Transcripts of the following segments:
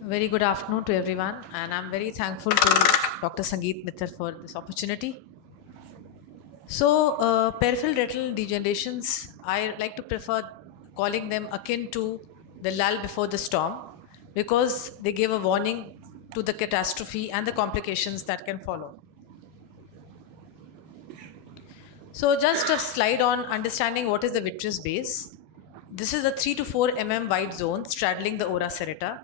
Very good afternoon to everyone, and I'm very thankful to Dr. Sangeet Mittal for this opportunity. Peripheral retinal degenerations, I like to prefer calling them akin to the lull before the storm because they give a warning to the catastrophe and the complications that can follow. So, just a slide on understanding what is the vitreous base. This is a 3 to 4 wide zone straddling the ora serrata.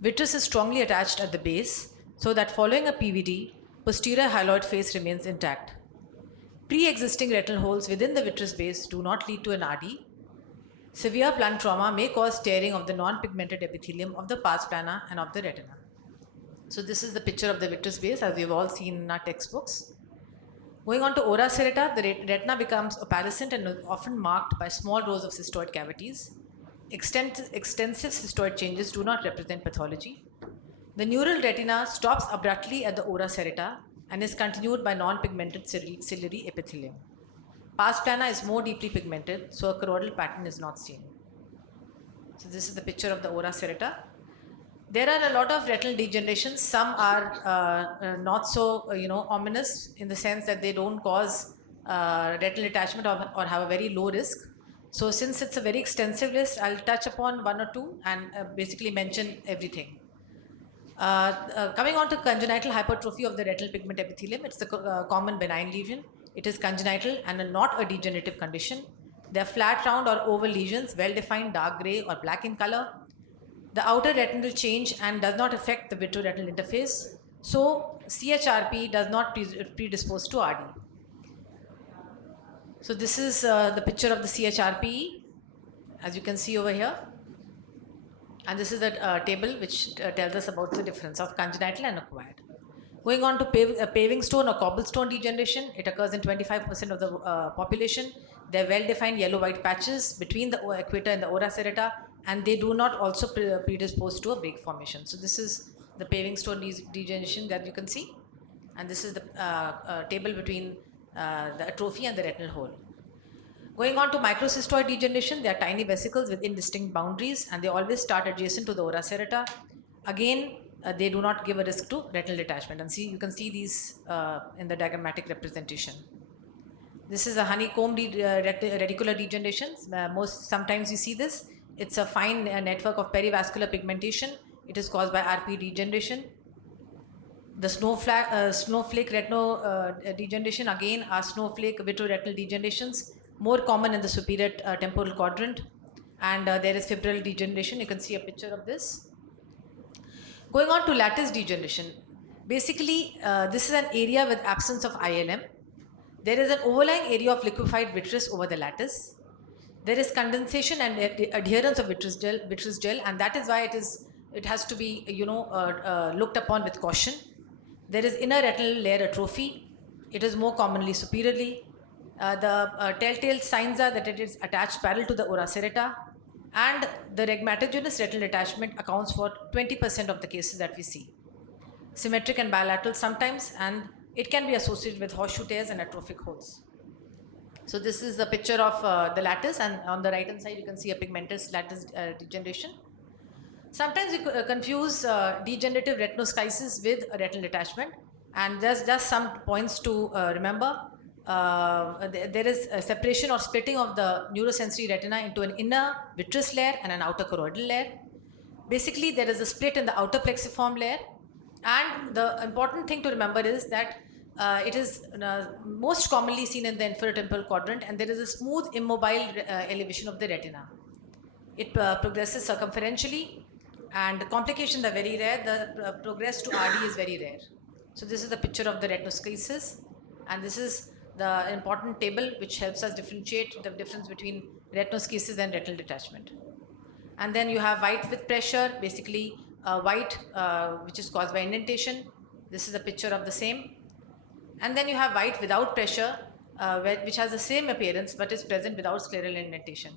Vitreous is strongly attached at the base so that following a PVD, posterior hyaloid face remains intact. Pre-existing retinal holes within the vitreous base do not lead to an RD. Severe blunt trauma may cause tearing of the non-pigmented epithelium of the pars plana and of the retina. So this is the picture of the vitreous base as we've all seen in our textbooks. Going on to ora serrata, the retina becomes opalescent and often marked by small rows of cystoid cavities. Extensive cystoid changes do not represent pathology. The neural retina stops abruptly at the ora serrata and is continued by non-pigmented ciliary epithelium. Pars plana is more deeply pigmented, so a choroidal pattern is not seen. So this is the picture of the ora serrata. There are a lot of retinal degenerations. Some are not so ominous in the sense that they don't cause retinal detachment or have a very low risk. So since it's a very extensive list, I'll touch upon one or two and basically mention everything. Coming on to congenital hypertrophy of the retinal pigment epithelium, it's the common benign lesion. It is congenital and not a degenerative condition. They are flat, round, or oval lesions, well defined, dark gray or black in color. The outer retinal change and does not affect the vitreoretinal interface. So CHRP does not predispose to RD. So this is the picture of the CHRP, as you can see over here. And this is a table which tells us about the difference of congenital and acquired. Going on to paving stone or cobblestone degeneration, it occurs in 25% of the population. They're well-defined yellow-white patches between the equator and the ora serrata, and they do not also predispose to a break formation. So this is the paving stone degeneration that you can see, and this is the table between the atrophy and the retinal hole. Going on to microcystoid degeneration, they are tiny vesicles with indistinct boundaries and they always start adjacent to the ora serrata. Again, they do not give a risk to retinal detachment. And see, you can see these in the diagrammatic representation. This is a honeycomb reticular degeneration. Sometimes you see this. It's a fine network of perivascular pigmentation. It is caused by RP degeneration. The snowflake retino degeneration again are snowflake vitreoretinal degenerations, more common in the superior temporal quadrant, and there is fibrillar degeneration. You can see a picture of this. Going on to lattice degeneration, basically this is an area with absence of ILM. There is an overlying area of liquefied vitreous over the lattice. There is condensation and adherence of vitreous gel, and that is why it has to be looked upon with caution. There is inner retinal layer atrophy. It is more commonly superiorly. The telltale signs are that it is attached parallel to the ora serrata, and the rhegmatogenous retinal detachment accounts for 20% of the cases that we see. Symmetric and bilateral sometimes, and it can be associated with horseshoe tears and atrophic holes. So this is the picture of the lattice, and on the right hand side you can see a pigmentous lattice degeneration. Sometimes we confuse degenerative retinoschisis with retinal detachment, and there's just some points to remember. There is a separation or splitting of the neurosensory retina into an inner vitreous layer and an outer choroidal layer. Basically, there is a split in the outer plexiform layer, and the important thing to remember is that it is most commonly seen in the inferior temporal quadrant, and there is a smooth immobile elevation of the retina. It progresses circumferentially, and complications are very rare. The progress to RD is very rare. So this is the picture of the retinoschisis, and this is the important table which helps us differentiate the difference between retinoschisis and retinal detachment. And then you have white with pressure, basically white which is caused by indentation. This is a picture of the same. And then you have white without pressure, which has the same appearance but is present without scleral indentation.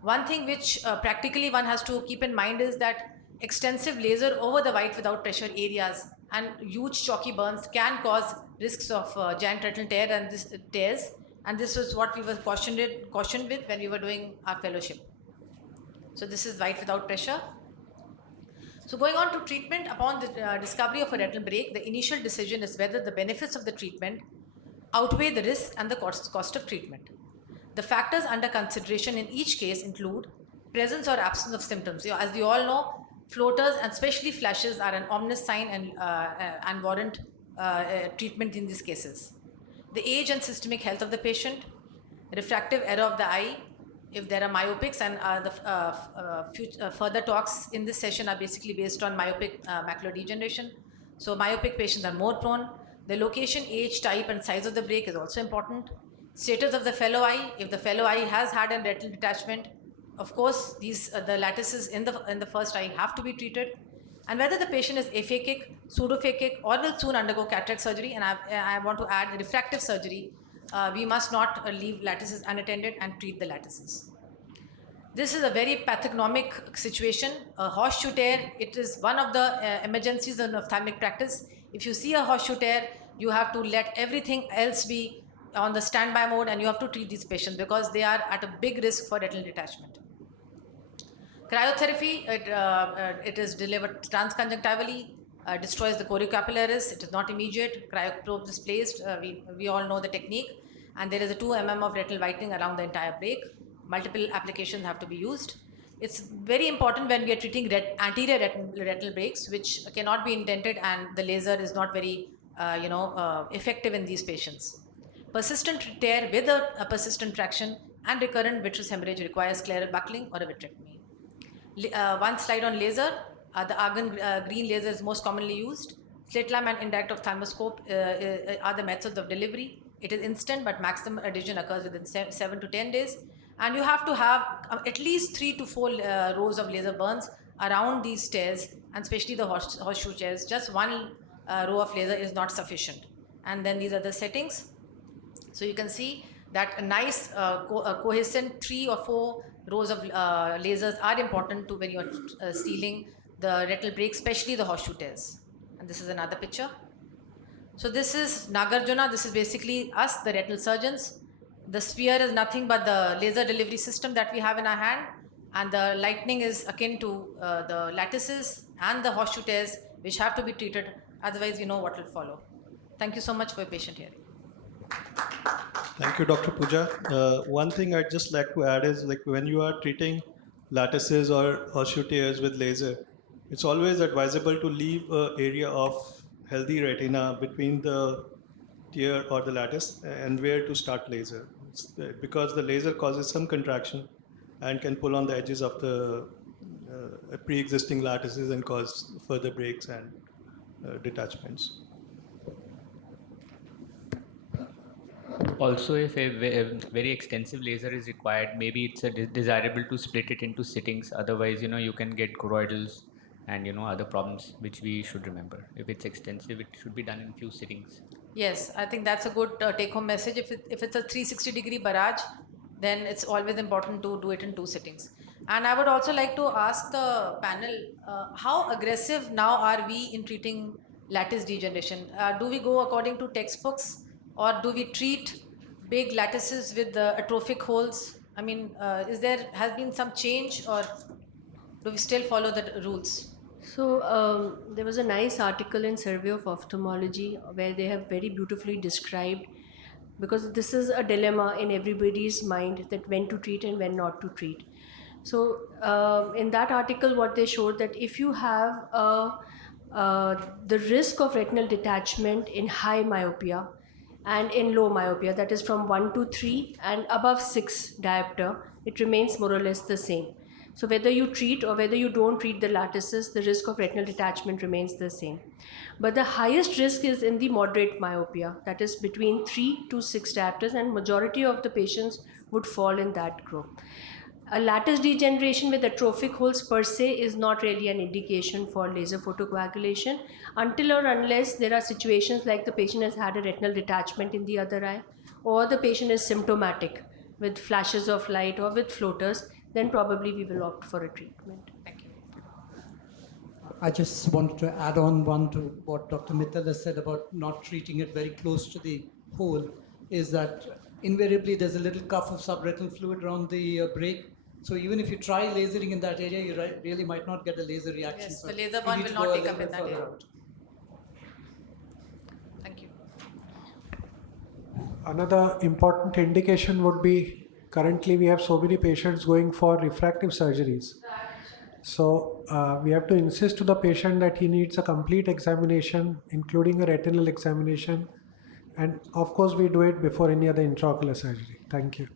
One thing which practically one has to keep in mind is that extensive laser over the white without pressure areas and huge chalky burns can cause risks of giant retinal tears, and this was what we were cautioned with when we were doing our fellowship. So this is white without pressure. So going on to treatment, upon the discovery of a retinal break, the initial decision is whether the benefits of the treatment outweigh the risks and the cost of treatment. The factors under consideration in each case include presence or absence of symptoms. As we all know, floaters and especially flashes are an ominous sign and warrant treatment in these cases. The age and systemic health of the patient, refractive error of the eye, if there are myopics, and further talks in this session are basically based on myopic macular degeneration. So myopic patients are more prone. The location, age, type, and size of the break is also important. Status of the fellow eye, if the fellow eye has had a retinal detachment, of course, these the lattices in the first eye have to be treated. And whether the patient is aphakic, pseudophakic, or will soon undergo cataract surgery, and I want to add refractive surgery, we must not leave lattices unattended and treat the lattices. This is a very pathognomic situation. A horseshoe tear, it is one of the emergencies in ophthalmic practice. If you see a horseshoe tear, you have to let everything else be on the standby mode, and you have to treat these patients because they are at a big risk for retinal detachment. Cryotherapy, it is delivered transconjunctivally, destroys the choriocapillaris. It is not immediate. Cryoprobe is placed. We all know the technique. And there is a 2 mm of retinal whitening around the entire break. Multiple applications have to be used. It's very important when we are treating anterior retinal breaks, which cannot be indented, and the laser is not very effective in these patients. Persistent tear with a persistent traction and recurrent vitreous hemorrhage requires scleral buckling or a vitrectomy. One slide on laser. The argon green laser is most commonly used. Slit lamp and indirect ophthalmoscope are the methods of delivery. It is instant, but maximum adhesion occurs within 7 to 10 days. And you have to have at least 3 to 4 rows of laser burns around these tears, and especially the horseshoe tears. Just one row of laser is not sufficient. And then these are the settings. So you can see that a nice cohescent 3 or 4 rows of lasers are important to when you are sealing the retinal break, especially the horseshoe tears. And this is another picture. So this is Nagarjuna. This is basically us, the retinal surgeons. The sphere is nothing but the laser delivery system that we have in our hand, and the lightning is akin to the lattices and the horseshoe tears, which have to be treated. Otherwise, you know what will follow. Thank you so much for your patient hearing. Thank you, Dr. Pooja. One thing I'd just like to add is, like, when you are treating lattices or horseshoe tears with laser, it's always advisable to leave an area of healthy retina between the tear or the lattice and where to start laser. Because the laser causes some contraction and can pull on the edges of the pre-existing lattices and cause further breaks and detachments. Also, if a very extensive laser is required, maybe it's desirable to split it into sittings. Otherwise, you can get choroidals and other problems which we should remember. If it's extensive, it should be done in few sittings. Yes, I think that's a good take-home message. If it's a 360-degree barrage, then it's always important to do it in 2 sittings. And I would also like to ask the panel, how aggressive now are we in treating lattice degeneration? Do we go according to textbooks, or do we treat big lattices with the atrophic holes? I mean, has been some change, or do we still follow the rules? So there was a nice article in Survey of Ophthalmology where they have very beautifully described, because this is a dilemma in everybody's mind, that when to treat and when not to treat. So in that article, what they showed, that if you have the risk of retinal detachment in high myopia and in low myopia, that is from 1 to 3 and above 6 diopter, it remains more or less the same. So whether you treat or whether you don't treat the lattices, the risk of retinal detachment remains the same. But the highest risk is in the moderate myopia, that is between 3 to 6 diopters, and majority of the patients would fall in that group. A lattice degeneration with atrophic holes per se is not really an indication for laser photocoagulation until or unless there are situations like the patient has had a retinal detachment in the other eye, or the patient is symptomatic with flashes of light or with floaters. Then probably we will opt for a treatment. Thank you. I just wanted to add on one to what Dr. Mittal has said about not treating it very close to the hole, is that invariably there's a little cuff of subretinal fluid around the break. So even if you try lasering in that area, you really might not get a laser reaction. Yes, So the laser you bond need will to not go a take up little in bit that further area. out. Thank you. Another important indication would be currently we have so many patients going for refractive surgeries. So we have to insist to the patient that he needs a complete examination, including a retinal examination. And of course, we do it before any other intraocular surgery. Thank you.